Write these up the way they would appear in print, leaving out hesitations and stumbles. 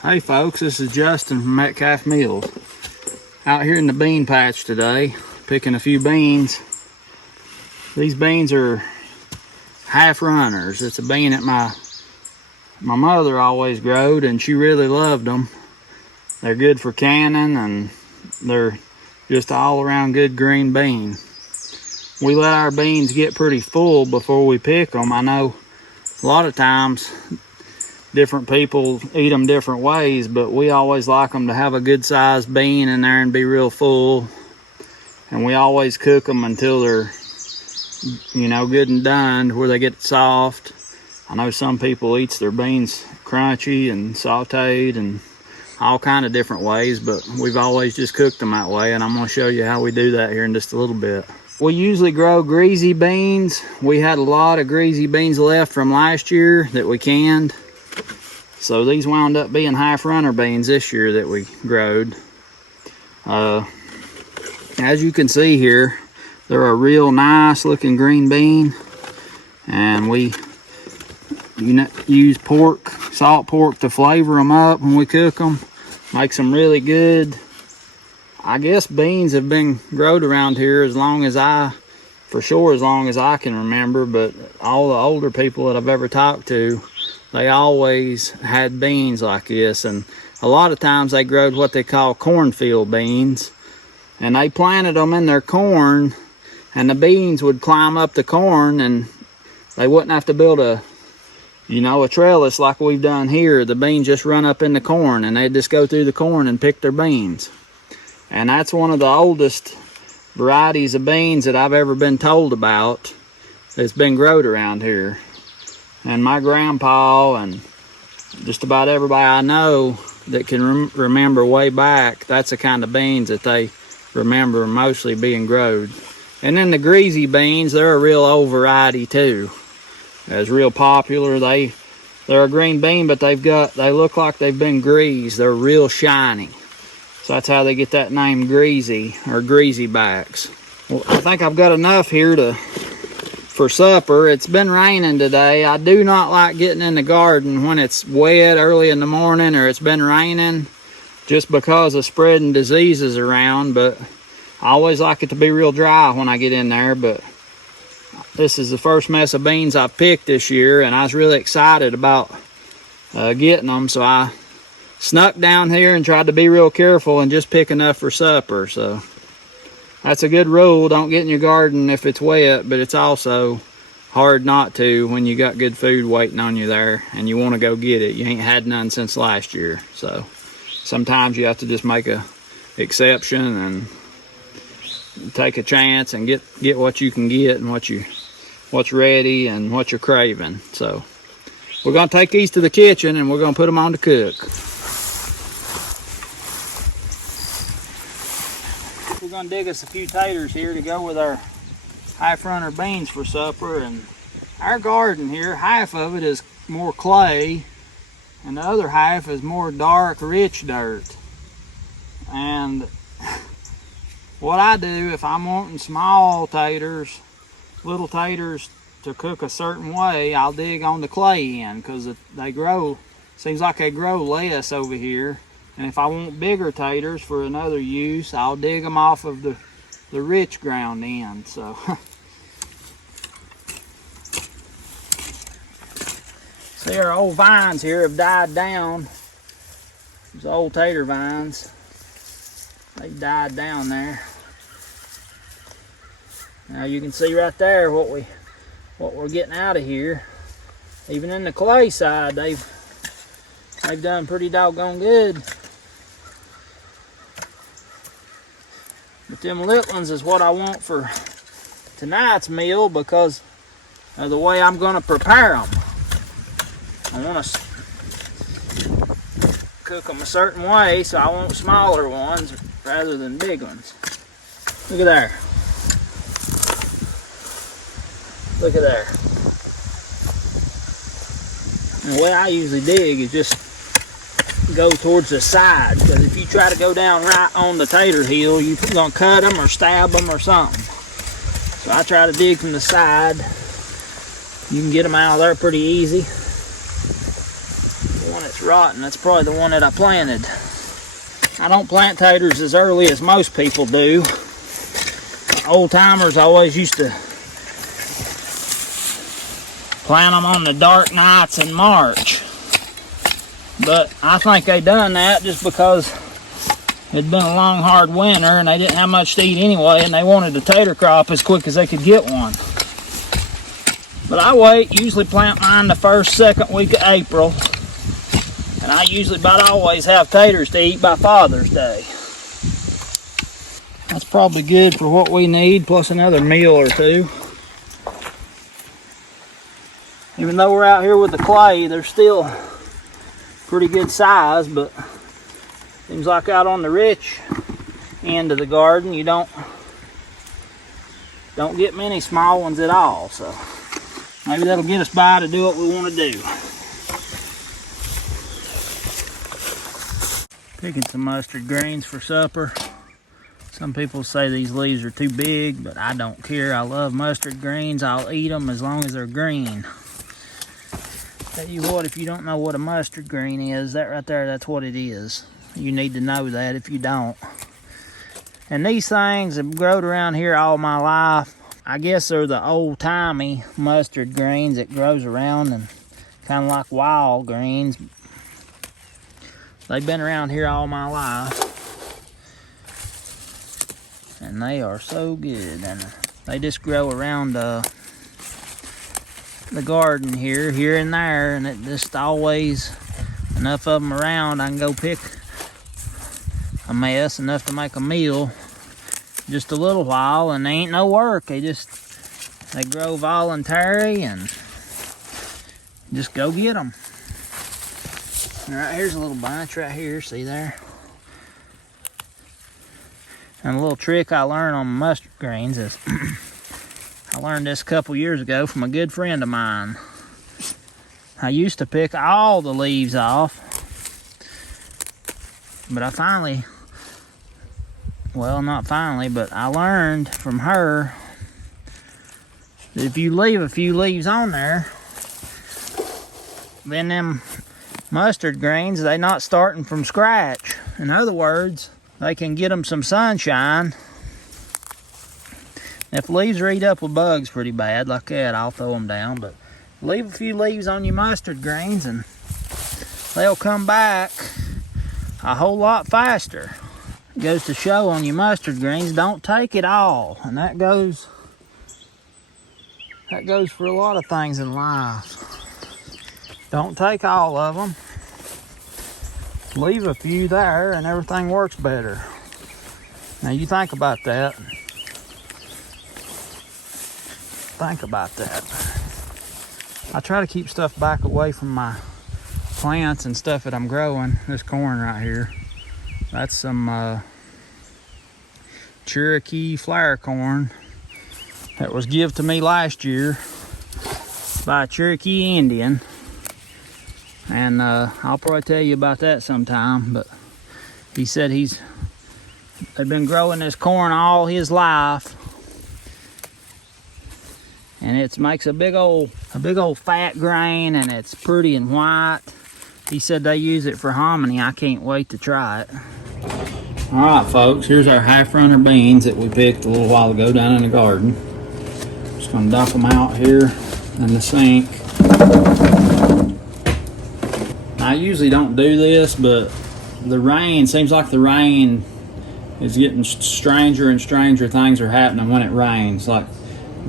Hey folks, this is Justin from Metcalf Mills. Out here in the bean patch today, picking a few beans. These beans are half runners. It's a bean that my mother always growed and she really loved them. They're good for canning and they're just all around good green bean. We let our beans get pretty full before we pick them. I know a lot of times different people eat them different ways, but we always like them to have a good sized bean in there and be real full. And we always cook them until they're, good and done, where they get soft. I know some people eats their beans crunchy and sauteed and all kind of different ways, but we've always just cooked them that way, and I'm going to show you how we do that here in just a little bit. We usually grow greasy beans. We had a lot of greasy beans left from last year that we canned. So these wound up being half runner beans this year that we growed. As you can see here, they're a real nice looking green bean. And we use salt pork to flavor them up when we cook them. Makes them really good. I guess beans have been growed around here as long as I can remember, but all the older people that I've ever talked to, they always had beans like this, and a lot of times they growed what they call cornfield beans, and they planted them in their corn, and the beans would climb up the corn, and they wouldn't have to build a trellis like we've done here. The beans just run up in the corn, and they'd just go through the corn and pick their beans. And that's one of the oldest varieties of beans that I've ever been told about that's been growed around here. And my grandpa and just about everybody I know that can remember way back, that's the kind of beans that they remember mostly being growed. And then the greasy beans, they're a real old variety too. It's real popular. They're a green bean, but they look like they've been greased. They're real shiny. So that's how they get that name greasy, or greasy backs. Well, I think I've got enough here for supper. It's been raining today. I do not like getting in the garden when it's wet early in the morning or it's been raining, just because of spreading diseases around, but I always like it to be real dry when I get in there. But this is the first mess of beans I've picked this year, and I was really excited about getting them, so I snuck down here and tried to be real careful and just pick enough for supper. So that's a good rule. Don't get in your garden if it's wet, but it's also hard not to when you got good food waiting on you there and you want to go get it. You ain't had none since last year, so sometimes you have to just make a exception and take a chance and get what you can get and what's ready and what you're craving. So we're going to take these to the kitchen and we're going to put them on to cook. We're going to dig us a few taters here to go with our half runner beans for supper. And our garden here, half of it is more clay and the other half is more dark, rich dirt. And what I do, if I'm wanting small taters, little taters to cook a certain way, I'll dig on the clay end, because seems like they grow less over here. And if I want bigger taters for another use, I'll dig them off of the rich ground end. So see, our old vines here have died down. These old tater vines, they died down there. Now you can see right there what we're getting out of here. Even in the clay side, they've done pretty doggone good. But them little ones is what I want for tonight's meal, because of the way I'm going to prepare them. I want to cook them a certain way, so I want smaller ones rather than big ones. Look at there. Look at there. And the way I usually dig is just go towards the side, because if you try to go down right on the tater heel, you're going to cut them or stab them or something. So I try to dig from the side. You can get them out of there pretty easy. You want That's rotten. That's probably the one that I planted. I don't plant taters as early as most people do. Old timers always used to plant them on the dark nights in March. But I think they done that just because it'd been a long, hard winter and they didn't have much to eat anyway, and they wanted the tater crop as quick as they could get one. But I usually plant mine the first, second week of April. And I usually about always have taters to eat by Father's Day. That's probably good for what we need, plus another meal or two. Even though we're out here with the clay, they're still pretty good size, but seems like out on the rich end of the garden, you don't get many small ones at all. So maybe that'll get us by to do what we want to do. Picking some mustard greens for supper. Some people say these leaves are too big, but I don't care. I love mustard greens. I'll eat them as long as they're green. Tell you what, if you don't know what a mustard green is, that right there, that's what it is. You need to know that if you don't. And these things have grown around here all my life. I guess they're the old-timey mustard greens that grows around and kind of like wild greens. They've been around here all my life. And they are so good. And they just grow around the garden here and there. And it just always, enough of them around, I can go pick a mess, enough to make a meal. Just a little while, and they ain't no work. They grow voluntary, and just go get them. All right, here's a little bunch right here, see there? And a little trick I learned on mustard greens is, I learned this a couple years ago from a good friend of mine. I used to pick all the leaves off, but I finally, well, not finally, but I learned from her that if you leave a few leaves on there, then them mustard greens, they not starting from scratch. In other words, they can get them some sunshine. If leaves are eat up with bugs pretty bad like that, I'll throw them down. But leave a few leaves on your mustard greens and they'll come back a whole lot faster. It goes to show on your mustard greens, don't take it all. And that goes for a lot of things in life. Don't take all of them. Leave a few there and everything works better. Now you think about that. Think about that. I try to keep stuff back away from my plants and stuff that I'm growing. This corn right here, that's some Cherokee flower corn that was given to me last year by a Cherokee Indian. And I'll probably tell you about that sometime, but he said they've been growing this corn all his life, and it makes a big old fat grain, and it's pretty and white. He said they use it for hominy. I can't wait to try it. All right, folks, here's our half-runner beans that we picked a little while ago down in the garden. Just gonna dump them out here in the sink. I usually don't do this, but the rain, seems like the rain is getting stranger and stranger things are happening when it rains. Like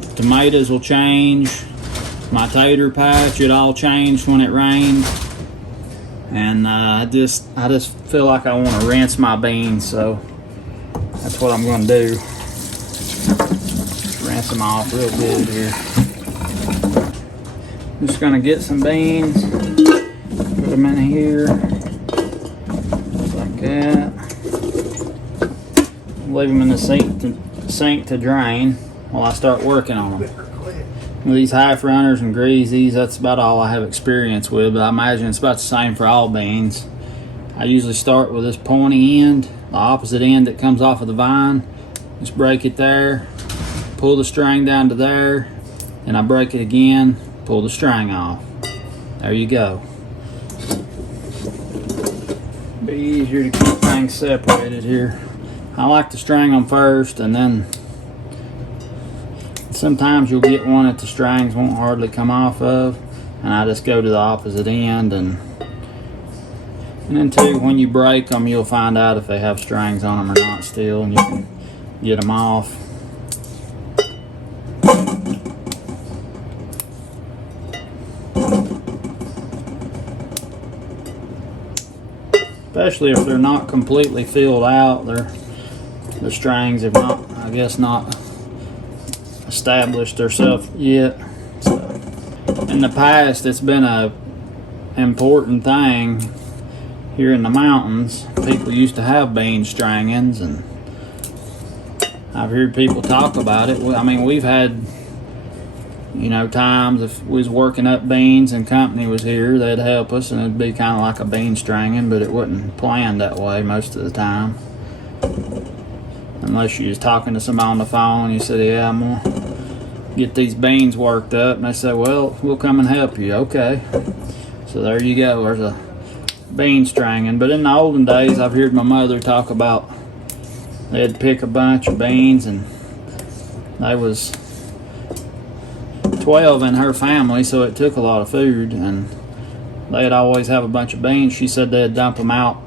the tomatoes will change, my tater patch, it all changed when it rained. And I just feel like I want to rinse my beans, so that's what I'm going to do. Just rinse them off real good here. Just going to get some beans. Put them in here, like that. Leave them in the sink to drain while I start working on them. With these half runners and greasies, that's about all I have experience with, but I imagine it's about the same for all beans. I usually start with this pointy end, the opposite end that comes off of the vine. Just break it there, pull the string down to there, and I break it again, pull the string off. There you go. Be easier to keep things separated here. I like to string them first, and then sometimes you'll get one that the strings won't hardly come off of, and I just go to the opposite end, and then too, when you break them, you'll find out if they have strings on them or not still, and you can get them off. Especially if they're not completely filled out, the strings have not, I guess, not established themselves yet. So, in the past, it's been a important thing here in the mountains. People used to have bean stringings, and I've heard people talk about it. I mean, we've had, you know, times if we was working up beans and company was here, they'd help us, and it'd be kind of like a bean stringing, but it wasn't planned that way most of the time. Unless you was talking to somebody on the phone and you said, yeah, I'm gonna get these beans worked up, and they said, well, we'll come and help you. Okay, so there you go, there's a bean stringing. But in the olden days, I've heard my mother talk about they'd pick a bunch of beans, and they was 12 in her family, so it took a lot of food, and they'd always have a bunch of beans. She said they'd dump them out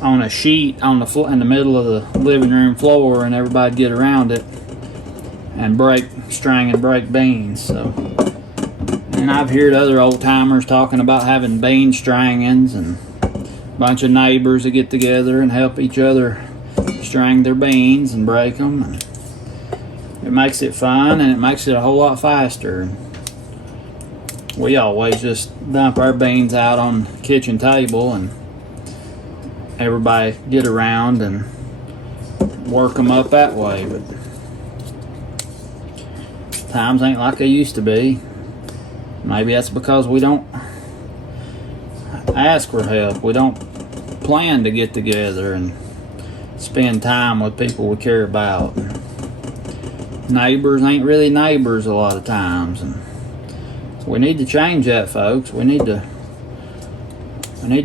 on a sheet on the in the middle of the living room floor, and everybody'd get around it and string and break beans. So, and I've heard other old timers talking about having bean stringings, and a bunch of neighbors that get together and help each other string their beans and break them. And it makes it fun, and it makes it a whole lot faster. We always just dump our beans out on the kitchen table, and everybody get around and work them up that way. But times ain't like they used to be. Maybe that's because we don't ask for help. We don't plan to get together and spend time with people we care about. Neighbors ain't really neighbors a lot of times, and so we need to change that, folks. We need to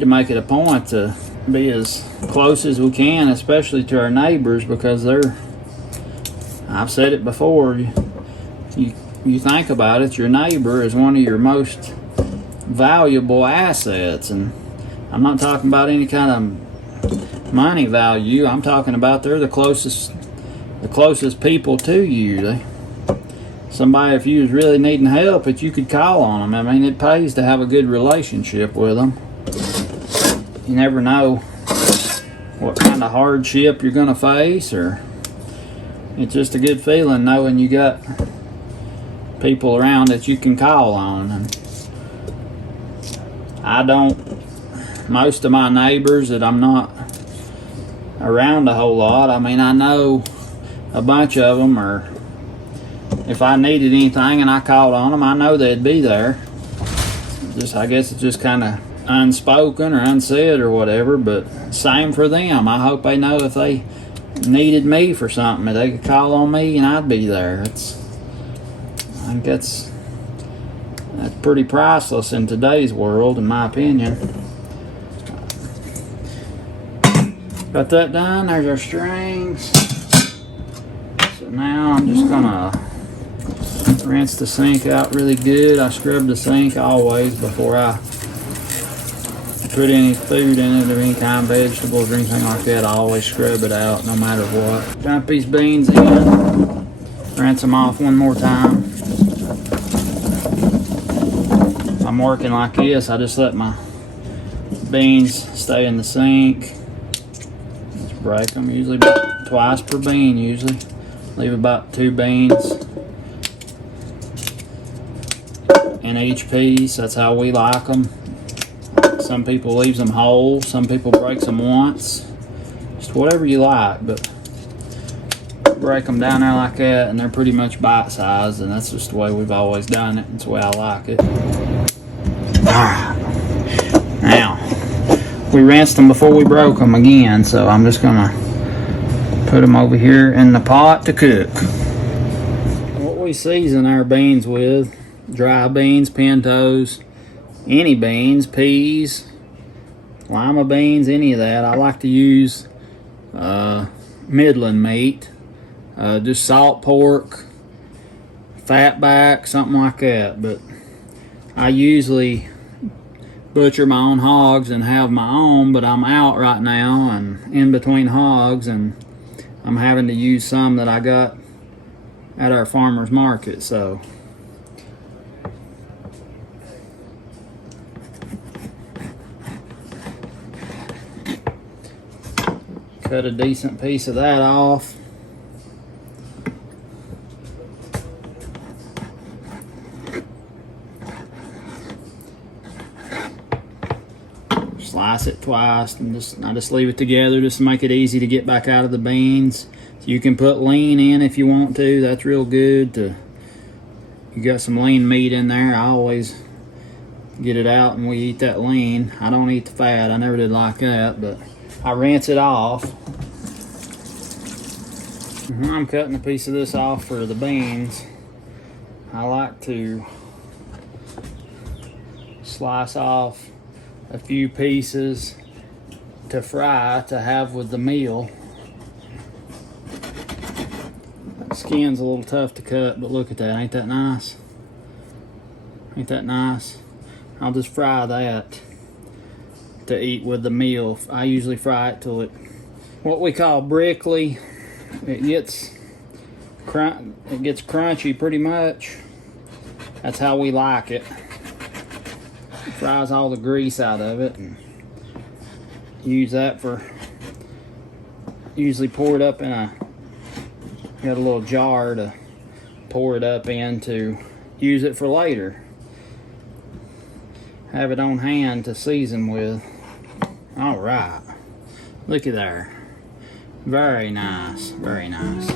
make it a point to be as close as we can, especially to our neighbors, because I've said it before, you think about it, your neighbor is one of your most valuable assets. And I'm not talking about any kind of money value. I'm talking about they're the closest people to you. Somebody, if you was really needing help, that you could call on them. I mean, it pays to have a good relationship with them. You never know what kind of hardship you're gonna face, or it's just a good feeling knowing you got people around that you can call on. And most of my neighbors that I'm not around a whole lot, I mean, I know a bunch of them, or if I needed anything and I called on them, I know they'd be there. I guess it's just kind of unspoken or unsaid or whatever, but same for them. I hope they know if they needed me for something, that they could call on me and I'd be there. I think that's pretty priceless in today's world, in my opinion. Got that done. There's our strings. So now I'm just gonna rinse the sink out really good. I scrub the sink always before I put any food in it, or any kind of vegetables or anything like that. I always scrub it out no matter what. Dump these beans in, rinse them off one more time. If I'm working like this, I just let my beans stay in the sink. Just break them, usually about twice per bean usually. Leave about 2 beans in each piece. That's how we like them. Some people leaves them whole, some people breaks them once. Just whatever you like, but break them down there like that, and they're pretty much bite-sized, and that's just the way we've always done it. It's the way I like it. Now, we rinsed them before we broke them again, so I'm just gonna put them over here in the pot to cook. What we season our beans with: dry beans, pintos, any beans, peas, lima beans, any of that. I like to use Midland meat, just salt pork, fat back, something like that. But I usually butcher my own hogs and have my own, but I'm out right now and in between hogs, and I'm having to use some that I got at our farmer's market. So cut a decent piece of that off. Slice it twice and I just leave it together just to make it easy to get back out of the beans. So you can put lean in if you want to. That's real good. You got some lean meat in there. I always get it out and we eat that lean. I don't eat the fat. I never did like that, but I rinse it off. I'm cutting a piece of this off for the beans. I like to slice off a few pieces to fry to have with the meal. That skin's a little tough to cut, but look at that. Ain't that nice? Ain't that nice? I'll just fry that to eat with the meal. I usually fry it till it, what we call brickly. It gets crunchy pretty much. That's how we like it. Fries all the grease out of it and use that for, usually pour it up in got a little jar to pour it up in to use it for later. Have it on hand to season with. All right, look at there. Very nice, very nice.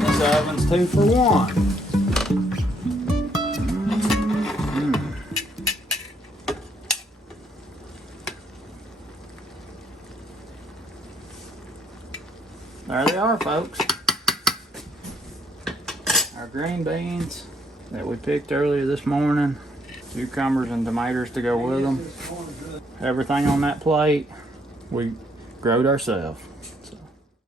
This oven's 2 for 1. There they are, folks. Our green beans that we picked earlier this morning. Cucumbers and tomatoes to go with them. Everything on that plate we growed ourselves.